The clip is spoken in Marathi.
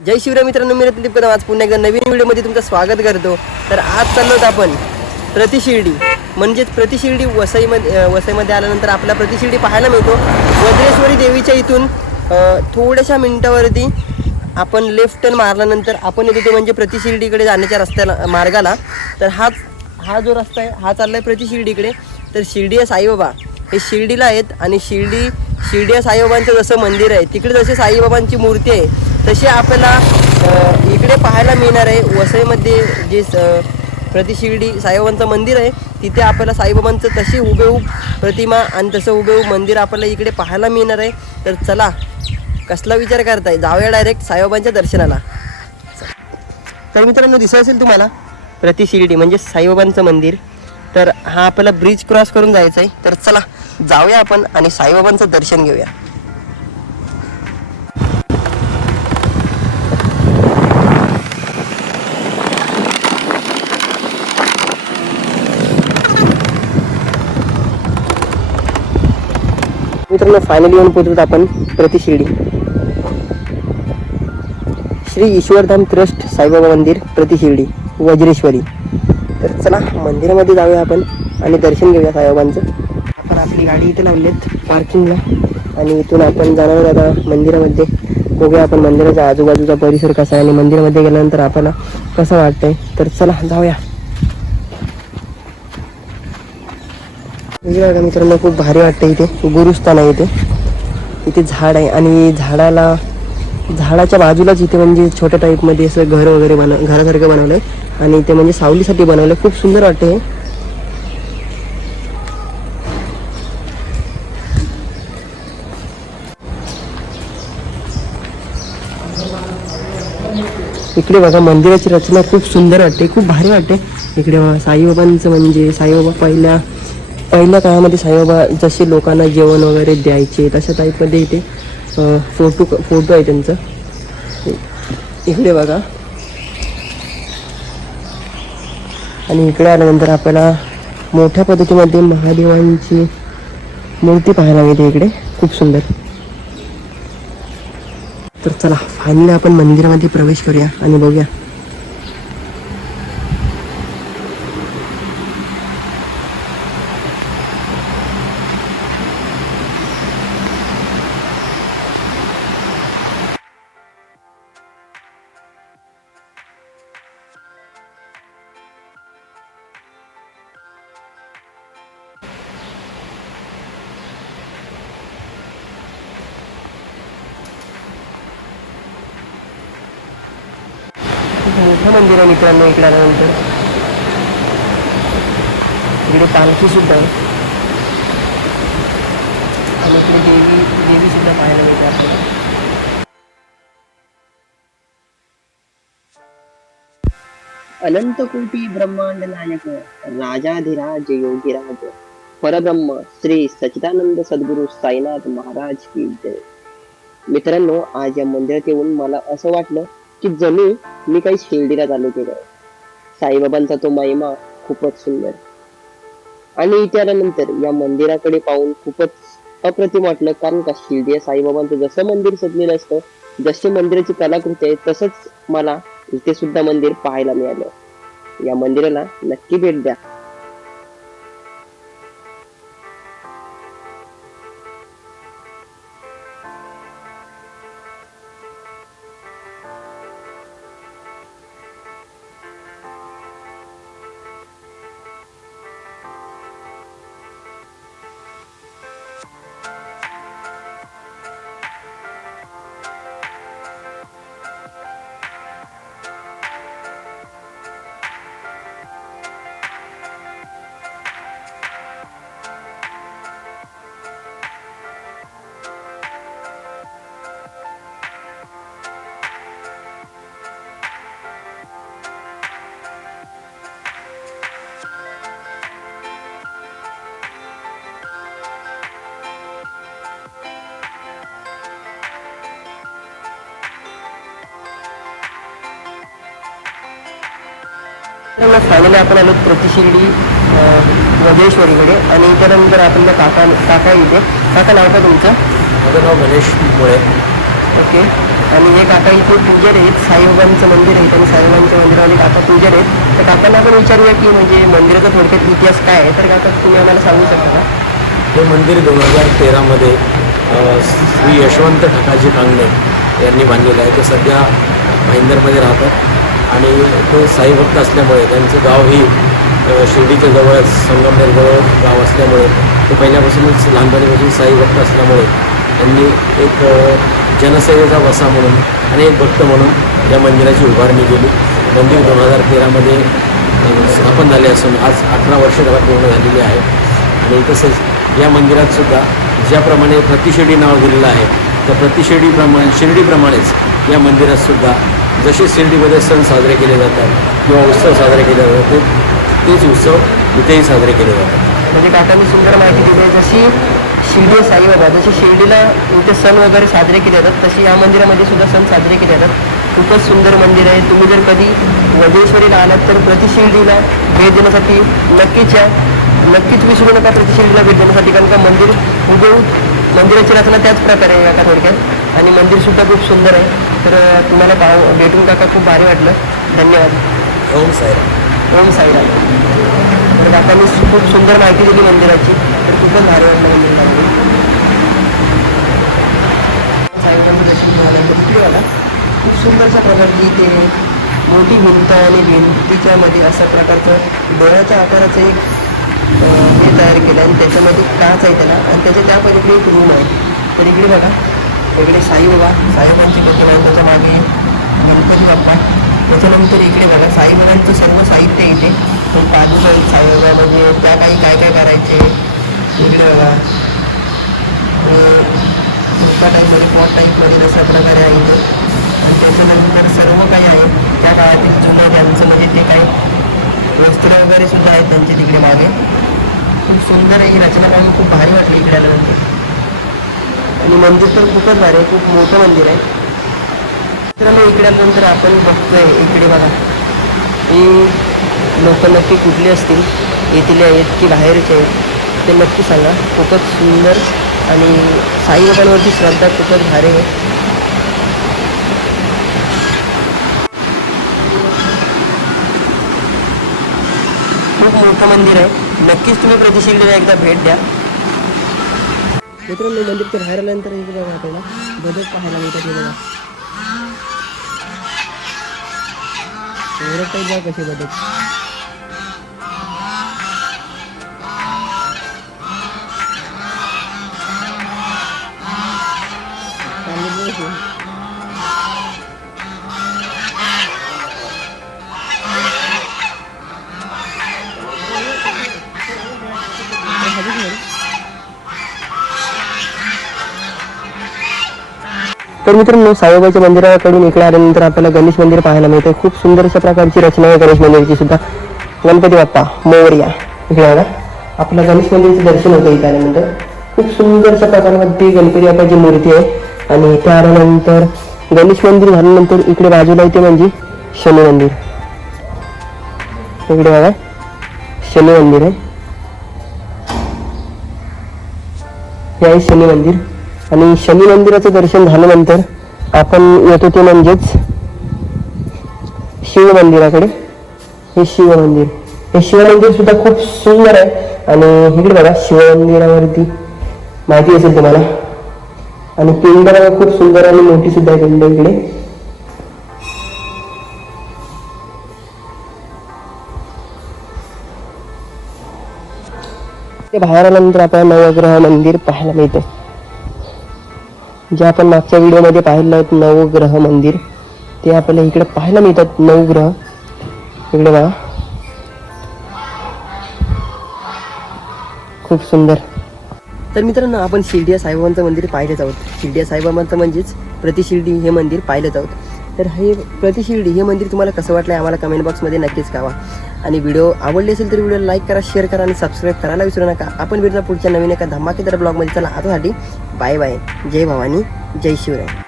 जय शिवराय मित्रांनो मी रतनदीप कदम. आज पुन्हा एकदा नवीन व्हिडिओमध्ये तुमचं स्वागत करतो. तर आज चाललो आहोत आपण प्रतिशिर्डी म्हणजेच प्रतिशिर्डी वसईमध्ये वसईमध्ये आल्यानंतर आपला प्रतिशिर्डी पाहायला मिळतो. वज्रेश्वरी देवीच्या इथून थोड्याशा मिनिटावरती आपण लेफ्ट टर्न मारल्यानंतर आपण येतो ते म्हणजे प्रतिशिर्डीकडे जाण्याच्या रस्त्याला मार्गाला. तर हाच हा जो रस्ता आहे हा चालला आहे प्रतिशिर्डीकडे तर शिर्डी साईबाबा हे शिर्डीला आहेत आणि शिर्डी शिर्डी या साईबाबांचं जसं मंदिर आहे तिकडे जसे साईबाबांची मूर्ती आहे तसे आपल्याला इकडे पाहायला मिळणार आहे. वसईमध्ये जे स- प्रतिशिर्डी साईबाबांचं मंदिर आहे तिथे आपल्याला साईबाबांचं तशी हुबेहूब प्रतिमा आणि तसं हुबेहूब मंदिर आपल्याला इकडे पाहायला मिळणार आहे. तर चला कसला विचार करताय? जाऊया डायरेक्ट साईबाबांच्या दर्शनाला. तर मित्रांनो दिसत असेल तुम्हाला प्रतिशिर्डी म्हणजे साईबाबांचं मंदिर. तर हा आपल्याला ब्रिज क्रॉस करून जायचं आहे तर चला जाऊया आपण आणि साईबाबांचं दर्शन घेऊया. मित्रांनो फायनली येऊन पोहोचलो आपण प्रतिशिर्डी श्री ईश्वरधाम ट्रस्ट साईबाबा मंदिर प्रतिशिर्डी वज्रेश्वरी. तर चला मंदिरामध्ये जाऊया आपण आणि दर्शन घेऊया साईबाबांचं. आपण आपली गाडी इथे लावलीत पार्किंगला आणि इथून आपण जाणार आता मंदिरामध्ये. बघूया आपण मंदिराच्या आजूबाजूचा परिसर कसा आहे आणि मंदिरामध्ये गेल्यानंतर आपल्याला कसं वाटतंय. तर चला जाऊया. म्हणजे इकडे मित्रांनो खूप भारी वाटतं इथे. गुरुस्थान आहे इथे. इथे झाड आहे आणि झाडाला झाडाच्या बाजूलाच इथे म्हणजे छोट्या टाईपमध्ये असं घर वगैरे बनव घरासारखं बनवलं आहे आणि ते म्हणजे सावलीसाठी बनवलं खूप सुंदर वाटतं हे. इकडे बघा मंदिराची रचना खूप सुंदर वाटते. खूप भारी वाटते. इकडे साईबाबांचं म्हणजे साईबाबा पहिल्या पहिल्या काळामध्ये साईबाबा जसे लोकांना जेवण वगैरे द्यायचे तशा टाईपमध्ये इथे फोटो फोटो आहे त्यांचं. इकडे बघा. आणि इकडे आल्यानंतर आपल्याला मोठ्या पद्धतीमध्ये महादेवांची मूर्ती पाहायला मिळते इकडे. खूप सुंदर. तर चला फायनली आपण मंदिरामध्ये प्रवेश करूया आणि बघूया. मोठं मंदिर आहे मित्रांनो इकडे आल्यानंतर. इकडे पालखी सुद्धा आहे. आणि इकडे देवी देवी सुद्धा पाहायला मिळते आपल्याला. अनंतकोटी ब्रह्मांड नायक राजाधिराज योगीराज परब्रह्म श्री सच्चिदानंद सद्गुरू साईनाथ महाराज की जय. मित्रांनो आज या मंदिरात येऊन मला असं वाटलं की जणू मी काही शिर्डीला चालू केलं साईबाबांचा तो महिमा खूपच सुंदर. आणि इथे आल्यानंतर या मंदिराकडे पाहून खूपच अप्रतिम वाटलं कारण का शिर्डी या साईबाबांचं जसं मंदिर सजलेलं असतं जशी मंदिराची कलाकृती आहे तसंच मला इथे सुद्धा मंदिर पाहायला मिळालं. या मंदिराला नक्की भेट द्या. फायनली आपण आलो प्रतिशिर्डी वजेश्वरीकडे आणि त्यानंतर आपल्याला काका काका इथे. काका नाव का तुमचं? माझं नाव गणेश मुळे. ओके. आणि हे काका इथे पूजर आहेत. साईबाबांचं मंदिर आहे. आणि साईबाबांच्या मंदिरामध्ये काका पूजर आहेत. तर काकांना आपण विचारूया की म्हणजे मंदिराचा थोडक्यात इतिहास काय आहे? तर काका तुम्ही आम्हाला सांगू शकता का? हे मंदिर दोन हजार तेरामध्ये श्री यशवंत ठकाजी कांगणे यांनी बांधलेलं आहे. ते सध्या भाईंदरमध्ये राहतात. आणि तो साईभक्त असल्यामुळे त्यांचं गाव ही शिर्डीच्या जवळच संगमनेरजवळ गाव असल्यामुळे ते पहिल्यापासूनच लहानपणीपासून साईभक्त असल्यामुळे त्यांनी एक जनसेवेचा वसा म्हणून आणि एक भक्त म्हणून या मंदिराची उभारणी केली. मंदिर दोन हजार तेरामध्ये स्थापन झाले असून आज अठरा वर्ष त्याला पूर्ण झालेली आहे. आणि तसेच या मंदिरात सुद्धा ज्याप्रमाणे प्रतिशिर्डी नाव दिलेलं आहे त्या प्रतिशिर्डीप्रमाणे शिर्डीप्रमाणेच या मंदिरात सुद्धा जसे शिर्डीमध्ये सण साजरे केले जातात किंवा उत्सव साजरे केले जातात तेच उत्सव इथेही साजरे केले जातात. म्हणजे काकांनी सुंदर माहिती दिली आहे. जशी शिर्डी साईबाबा जशी शिर्डीला इथे सण वगैरे साजरे केले जातात तसे या मंदिरामध्ये सुद्धा सण साजरे केले जातात. खूपच सुंदर मंदिर आहे. तुम्ही जर कधी वजेश्वरीला आलात तर प्रति शिर्डीला भेट देण्यासाठी नक्कीच या. नक्कीच विसरू नका प्रतिशिर्डीला भेट देण्यासाठी कारण का मंदिर हुबेहूब मंदिराची रचना त्याच प्रकारे आहे काका थोडक्यात. आणि मंदिर सुद्धा खूप सुंदर आहे. तर तुम्हाला पाहू भेटून काका खूप भारी वाटलं. धन्यवाद. ओम साईराम ओम साईराम तर काकांनी खूप सुंदर माहिती दिली मंदिराची तर खूपच भारी वाटलं मंदिरामध्ये. साईबाबांचं दर्शन इकडे आला खूप सुंदरशा प्रकारची इथे मोठी भिंत आणि भिंतीच्या मध्ये अशा प्रकारचं डोळ्याच्या आकाराचं एक हे तयार केलं आणि त्याच्यामध्ये काच आहे त्याला. आणि त्याच्या त्या पलीकडे एक रूम आहे. तर इकडे बघा. इकडे साईबाबा साईबाबांची प्रतिमा त्याच्यामागे गणपती बाप्पा. त्याच्यानंतर इकडे बघा साईबाबांचं सर्व साहित्य इथे. तो पादुका साईबाबा म्हणजे त्या काही काय काय करायचे इकडे बघा. एका टाईपमध्ये पॉट टाईपमध्ये अशा प्रकारे आहे इथे. आणि त्याच्यानंतर सर्व काही आहे. त्या काळातील जुनं त्यांचं म्हणजे ते काही वस्त्र वगैरे सुद्धा आहेत त्यांचे तिकडे मागे. खूप सुंदर आहे ही रचना पाहून खूप भारी वाटली इकडे आल्यानंतर. आणि मंदिर तर खूपच भारी आहे खूप मोठं मंदिर आहे. मित्रांनो इकडे आल्यानंतर आपण बघतोय इकडे बघा. ही लोक नक्की कुठली असतील येथील आहेत की बाहेरचे आहेत ते नक्की सांगा. खूपच सुंदर आणि साईबाबांवरची श्रद्धा खूपच भारी आहे. खूप मोठं मंदिर आहे. नक्कीच तुम्ही प्रतिशिर्डीला एकदा भेट द्या. मित्रांनो मंदिरच्या बाहेर आल्यानंतर इकडे बघा आपल्याला बदक पाहायला मिळतात हे बघा. एवढं काही बघा कसे बदल. तर मित्रांनो साईबाबाच्या मंदिराकडून इकडे आल्यानंतर आपल्याला गणेश मंदिर पाहायला मिळते खूप सुंदर अशा प्रकारची रचना आहे गणेश मंदिराची सुद्धा. गणपती बाप्पा मोरया इकडे बघा. आपल्या गणेश मंदिराचं दर्शन होतं इथे आल्यानंतर. खूप सुंदर अशा प्रकारामध्ये गणपती बाप्पाची मूर्ती आहे. आणि इथे आल्यानंतर गणेश मंदिर झाल्यानंतर इकडे बाजूला येते म्हणजे शनी मंदिर. इकडे बघा. शनी मंदिर आहे. हे आहे शनी मंदिर. आणि शनी मंदिराचं दर्शन झाल्यानंतर आपण येतो ते म्हणजेच शिव मंदिराकडे. हे शिव मंदिर. हे शिव मंदिर सुद्धा खूप सुंदर आहे. आणि इकडे बघा शिव मंदिरावरती माहिती असेल तुम्हाला. आणि पिंड बघा खूप सुंदर आणि मोठी सुद्धा आहे पिंड इकडे. ते बाहेर आल्यानंतर आपल्याला नवग्रह मंदिर पाहायला मिळतं. जे आपण मागच्या व्हिडिओमध्ये पाहिलं आहेत नवग्रह मंदिर ते आपल्याला इकडे पाहायला मिळतात नवग्रह इकडे बघा. खूप सुंदर. तर मित्रांनो आपण शिर्डिया साईबाबांचं मंदिर पाहिलेच आहोत. शिर्डिया साईबाबांचं म्हणजेच प्रतिशिर्डी हे मंदिर पाहिलंच आहोत. तर हे प्रतिशिर्डी हे मंदिर तुम्हाला कसं वाटलं आहे आम्हाला कमेंट बॉक्समध्ये नक्कीच कळवा. आणि व्हिडिओ आवडले असेल तर व्हिडिओ लाईक करा शेअर करा आणि सबस्क्राईब करायला विसरू नका. आपण भेटणार पुढच्या नवीन एका धमाकेदार ब्लॉगमध्ये चला आतासाठी बाय बाय जय भवानी जय शिवराय.